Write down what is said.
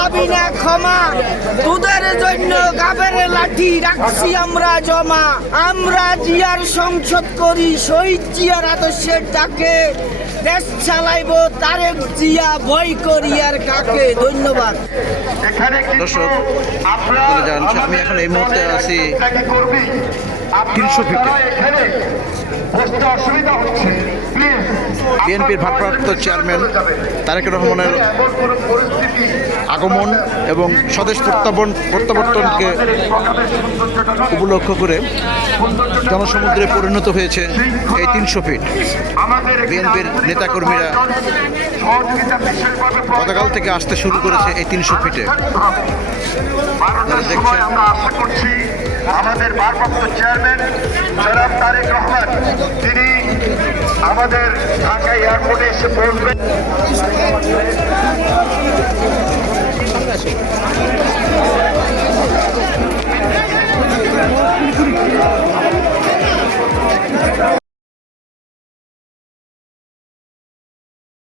পাবি না ক্ষমা, তোদের জন্য গাবের লাঠি রাখছি আমরা জমা। আমরা জিয়ার সংসদ করি শহীদ জিয়ার আদর্শের ডাকে, দেশ চালাইব তারেক জিয়া, ভয় করি আর কাকে। ধন্যবাদ। দর্শক, আপনারা জানেন আমি এখন এই মুহূর্তে আছি 300 ফিটে। বিএনপির ভারপ্রাপ্ত চেয়ারম্যান তারেক রহমানের আগমন এবং স্বদেশ প্রত্যাবর্তনকে উপলক্ষ করে জনসমুদ্রে পরিণত হয়েছে এই 300 ফিট। বিএনপির নেতাকর্মীরা গতকাল থেকে আসতে শুরু করেছে এই 300 ফিটে। দেখছেন আমাদের ভারপ্রাপ্ত চেয়ারম্যান জনাব তারেক রহমান, তিনি আমাদের ঢাকা এয়ারপোর্টে এসে পৌঁছবেন।